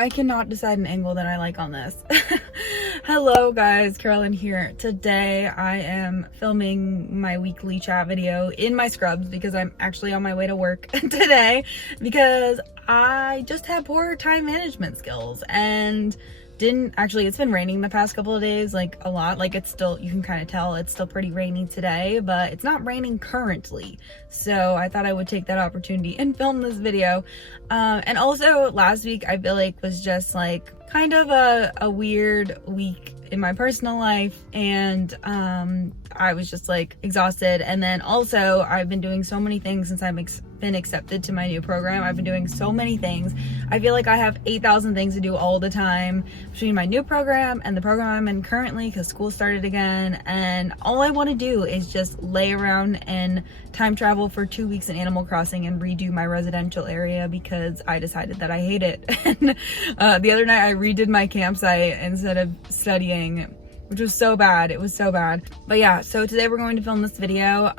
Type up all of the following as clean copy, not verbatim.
I cannot decide an angle that I like on this. Hello guys, Carolyn here. Today I am filming my weekly chat video in my scrubs because I'm actually on my way to work today because I just have poor time management skills and it's been raining the past couple of days, like a lot. Like it's still, you can kind of tell it's still pretty rainy today, but it's not raining currently. So I thought I would take that opportunity and film this video. And also last week I feel like was just like kind of a weird week in my personal life, and I was just like exhausted. And then also I've been doing so many things since I've been accepted to my new program. I've been doing so many things. I feel like I have 8,000 things to do all the time between my new program and the program I'm in currently because school started again, and all I want to do is just lay around and time travel for 2 weeks in Animal Crossing and redo my residential area because I decided that I hate it. And the other night I redid my campsite instead of studying, which was so bad. It was so bad. But yeah, so today we're going to film this video.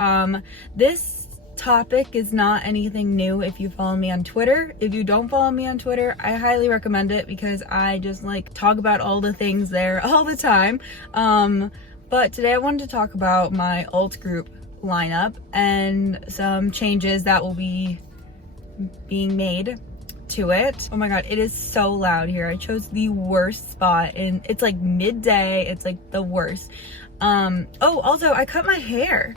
This topic is not anything new if you follow me on Twitter. If you don't follow me on Twitter, I highly recommend it because I just like talk about all the things there all the time. But today I wanted to talk about my alt group lineup and some changes that will be being made to it. Oh my god, it is so loud here. I chose the worst spot and it's like midday. It's like the worst. Oh, also I cut my hair.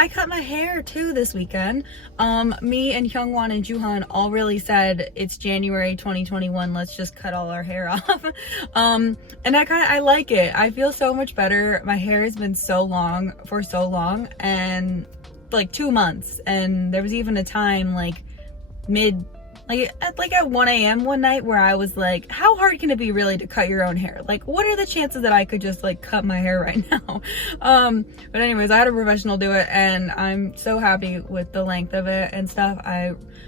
I cut my hair too this weekend. Me and Hyungwon and Juhan all really said it's January 2021, let's just cut all our hair off. And I like it. I feel so much better. My hair has been so long for so long, and like 2 months, and there was even a time like at 1 a.m. one night where I was like, how hard can it be really to cut your own hair? Like, what are the chances that I could just like cut my hair right now? But anyways, I had a professional do it and I'm so happy with the length of it and stuff.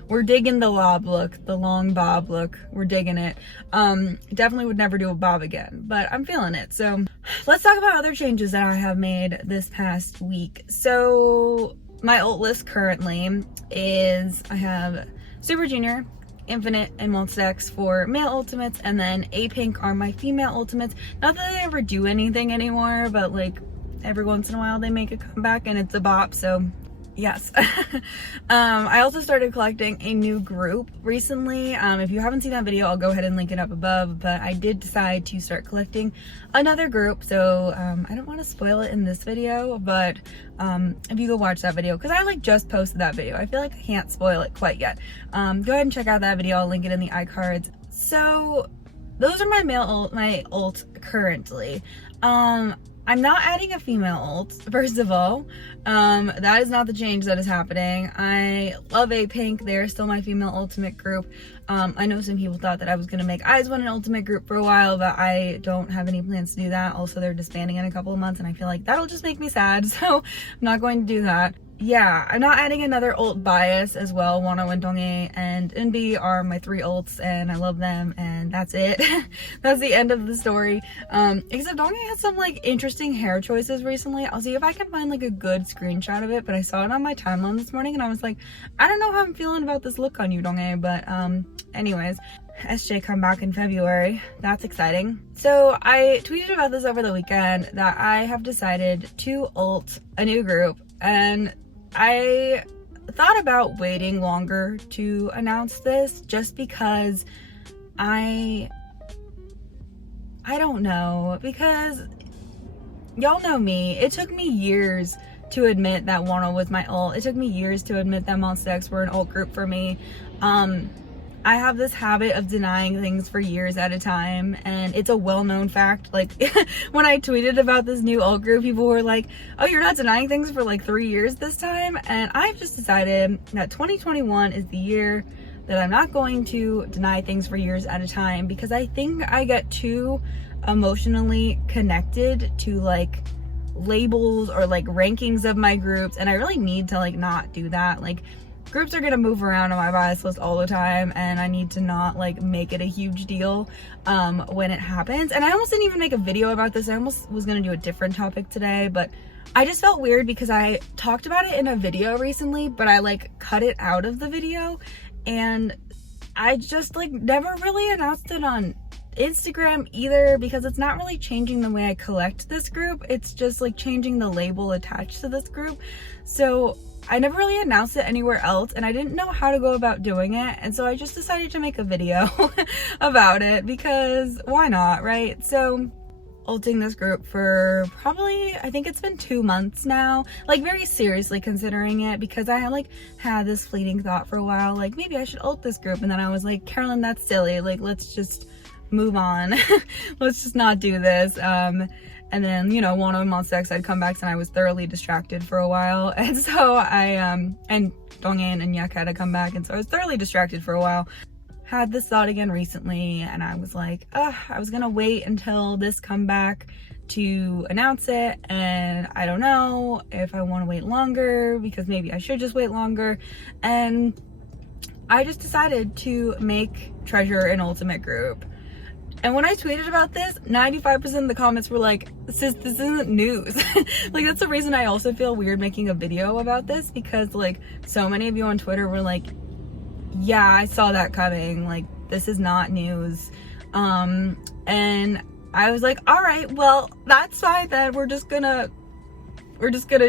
We're digging the bob look, the long bob look. We're digging it. Definitely would never do a bob again, but I'm feeling it. So let's talk about other changes that I have made this past week. So my ult list currently is, I have Super Junior, Infinite, and Multidex for male ultimates, and then A-Pink are my female ultimates. Not that they ever do anything anymore, but like every once in a while they make a comeback and it's a bop, so yes. I also started collecting a new group recently. If you haven't seen that video, I'll go ahead and link it up above, but I did decide to start collecting another group, so I don't want to spoil it in this video, but if you go watch that video, because I like just posted that video, I feel like I can't spoil it quite yet. Go ahead and check out that video. I'll link it in the iCards. So those are my ult currently. I'm not adding a female ult, first of all. That is not the change that is happening. I love A-Pink. They're still my female ultimate group. I know some people thought that I was going to make IZ*ONE an ultimate group for a while, but I don't have any plans to do that. Also, they're disbanding in a couple of months, and I feel like that'll just make me sad, so I'm not going to do that. Yeah, I'm not adding another ult bias as well. Wano and Donghae and Eunbi are my 3 ults, and I love them, and that's it. That's the end of the story. Except Donghae had some like interesting hair choices recently. I'll see if I can find like a good screenshot of it, but I saw it on my timeline this morning and I was like, I don't know how I'm feeling about this look on you, Donghae, but anyways. SJ come back in February. That's exciting. So I tweeted about this over the weekend that I have decided to ult a new group, and I thought about waiting longer to announce this just because I don't know, because y'all know me. It took me years to admit that Wano was my ult. It took me years to admit that Monsta were an ult group for me. I have this habit of denying things for years at a time, and it's a well-known fact. Like, when I tweeted about this new alt group, people were like, oh, you're not denying things for like 3 years this time? And I've just decided that 2021 is the year that I'm not going to deny things for years at a time, because I think I get too emotionally connected to like labels or like rankings of my groups, and I really need to like not do that. Like, groups are gonna move around on my bias list all the time, and I need to not like make it a huge deal when it happens. And I almost didn't even make a video about this. I almost was gonna do a different topic today, but I just felt weird because I talked about it in a video recently, but I like cut it out of the video, and I just like never really announced it on Instagram either, because it's not really changing the way I collect this group. It's just like changing the label attached to this group. So I never really announced it anywhere else, and I didn't know how to go about doing it. And so I just decided to make a video about it, because why not, right? So ulting this group for probably, I think it's been 2 months now, like very seriously considering it, because I like had this fleeting thought for a while, like maybe I should ult this group. And then I was like, Carolyn, that's silly. Like, let's just move on. Let's just not do this. And then, you know, one of them on sex, I'd come back and I was thoroughly distracted for a while. And so and Donghae and Yuck had to come back. And so I was thoroughly distracted for a while. Had this thought again recently, and I was like, I was gonna wait until this comeback to announce it. And I don't know if I wanna wait longer, because maybe I should just wait longer. And I just decided to make Treasure an ultimate group. And when I tweeted about this, 95% of the comments were like, sis, this isn't news. Like, that's the reason I also feel weird making a video about this, because like so many of you on Twitter were like, yeah, I saw that coming. Like, this is not news. And I was like, all right, well, that's fine then. We're just gonna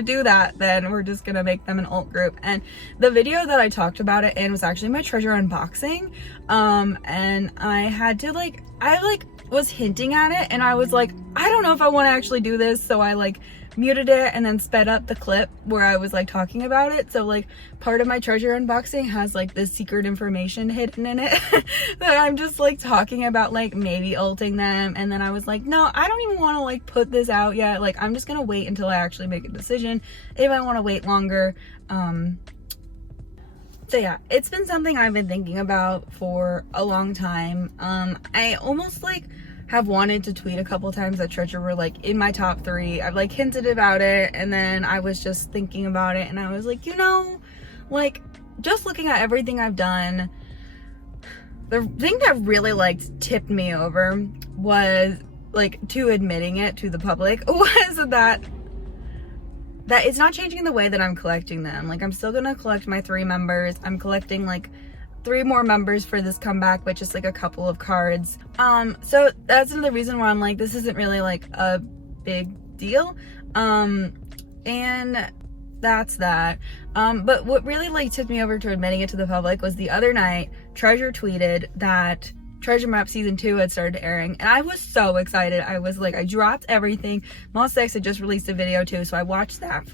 do that then. We're just gonna make them an alt group. And the video that I talked about it in was actually my Treasure unboxing. And I had to like, I was hinting at it, and I was like, I don't know if I want to actually do this. So I like muted it and then sped up the clip where I was like talking about it. So like part of my Treasure unboxing has like this secret information hidden in it that I'm just like talking about, like maybe ulting them. And then I was like, no, I don't even want to like put this out yet. Like, I'm just gonna wait until I actually make a decision if I want to wait longer. So yeah, it's been something I've been thinking about for a long time. I almost like have wanted to tweet a couple times that Treasure were like in my top 3. I've like hinted about it, and then I was just thinking about it, and I was like, you know, like just looking at everything I've done, the thing that really like tipped me over was like to admitting it to the public was that it's not changing the way that I'm collecting them. Like, I'm still gonna collect my 3 members. I'm collecting like 3 more members for this comeback, but just like a couple of cards. So that's another reason why I'm like, this isn't really like a big deal. And that's that. But what really like tipped me over to admitting it to the public was the other night, Treasure tweeted that Treasure Map Season 2 had started airing, and I was so excited. I was like, I dropped everything. Moss X had just released a video too, so I watched that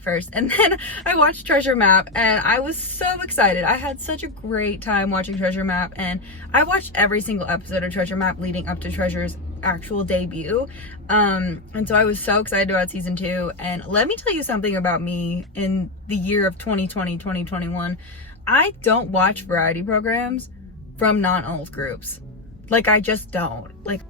first, and then I watched Treasure Map, and I was so excited. I had such a great time watching Treasure Map, and I watched every single episode of Treasure Map leading up to Treasure's actual debut. And so I was so excited about Season 2, and let me tell you something about me in the year of 2020, 2021. I don't watch variety programs from non-alt groups. Like, I just don't. Like,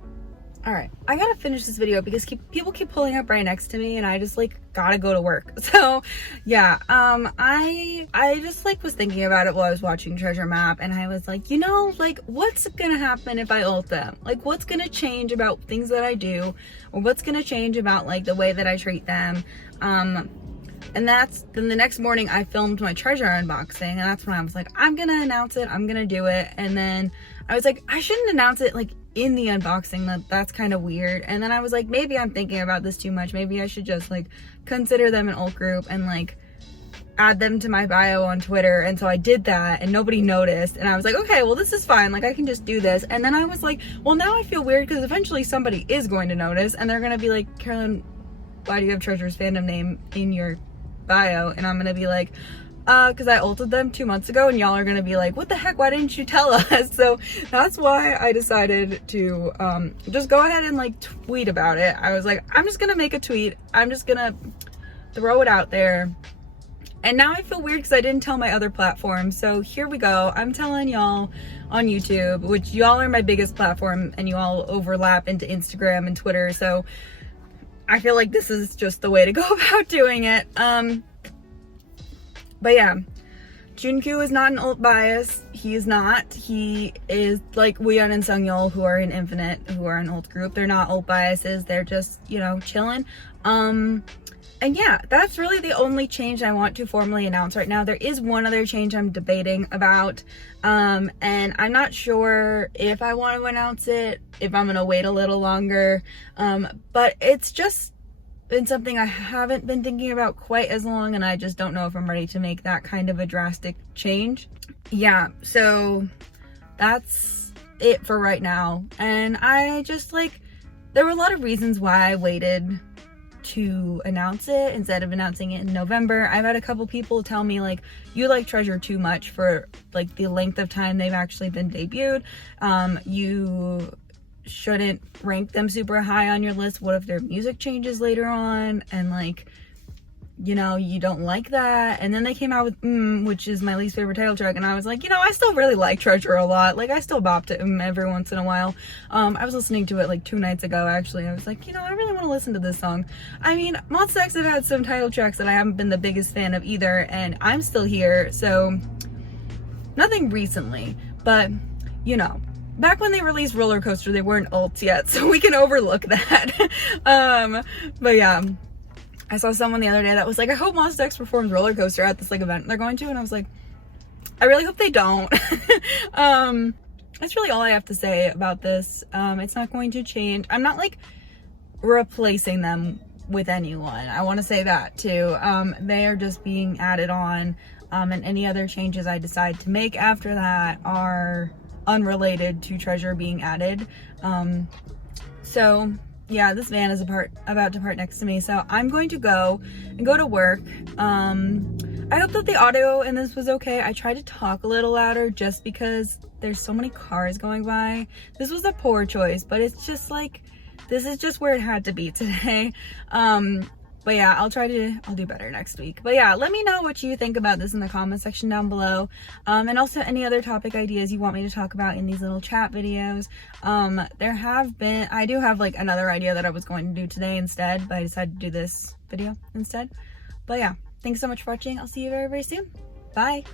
all right, I gotta finish this video because people keep pulling up right next to me, and I just like gotta go to work. So yeah, I just like was thinking about it while I was watching Treasure Map, and I was like, you know, like what's gonna happen if I ult them? Like, what's gonna change about things that I do, or what's gonna change about like the way that I treat them? And then the next morning I filmed my Treasure unboxing, and that's when I was like, I'm gonna announce it, I'm gonna do it. And then I was like, I shouldn't announce it like in the unboxing, that's kind of weird. And then I was like, maybe I'm thinking about this too much. Maybe I should just like consider them an alt group and like add them to my bio on Twitter. And so I did that, and nobody noticed, and I was like, okay, well, this is fine, like I can just do this. And then I was like, well, now I feel weird because eventually somebody is going to notice, and they're gonna be like, Carolyn, why do you have Treasure's fandom name in your bio? And I'm gonna be like, because I ulted them 2 months ago, and y'all are gonna be like, what the heck, why didn't you tell us? So that's why I decided to just go ahead and like tweet about it. I was like, I'm just gonna make a tweet, I'm just gonna throw it out there. And now I feel weird because I didn't tell my other platforms. So here we go, I'm telling y'all on YouTube, which y'all are my biggest platform, and you all overlap into Instagram and Twitter, so I feel like this is just the way to go about doing it. But yeah, Junkoo is not an alt bias. He is not. He is like Wooyeon and Sungyeol, who are in Infinite, who are an alt group. They're not alt biases. They're just, you know, chilling. And yeah, that's really the only change I want to formally announce right now. There is one other change I'm debating about, and I'm not sure if I want to announce it, if I'm gonna wait a little longer, but it's just been something I haven't been thinking about quite as long, and I just don't know if I'm ready to make that kind of a drastic change. Yeah, so that's it for right now. And I just like, there were a lot of reasons why I waited to announce it instead of announcing it in November. I've had a couple people tell me like, you like Treasure too much for like the length of time they've actually been debuted. You shouldn't rank them super high on your list. What if their music changes later on and like, you know, you don't like that? And then they came out with which is my least favorite title track, and I was like, you know, I still really like Treasure a lot. Like, I still bop to every once in a while. I was listening to it like 2 nights ago, actually. I was like, you know, I really want to listen to this song. I mean, Monsta X have had some title tracks that I haven't been the biggest fan of either, and I'm still here, so nothing recently, but you know, back when they released Roller Coaster, they weren't alts yet, so we can overlook that. But yeah, I saw someone the other day that was like, I hope Monsta X performs Roller Coaster at this like event they're going to, and I was like, I really hope they don't. That's really all I have to say about this. It's not going to change. I'm not like replacing them with anyone. I want to say that too. They are just being added on, and any other changes I decide to make after that are unrelated to Treasure being added. So yeah, this van is about to park next to me, so I'm going to go to work. I hope that the audio in this was okay. I tried to talk a little louder just because there's so many cars going by. This was a poor choice, but it's just like, this is just where it had to be today. But yeah, I'll do better next week. But yeah, let me know what you think about this in the comment section down below. And also any other topic ideas you want me to talk about in these little chat videos. I do have like another idea that I was going to do today instead, but I decided to do this video instead. But yeah, thanks so much for watching. I'll see you very, very soon. Bye.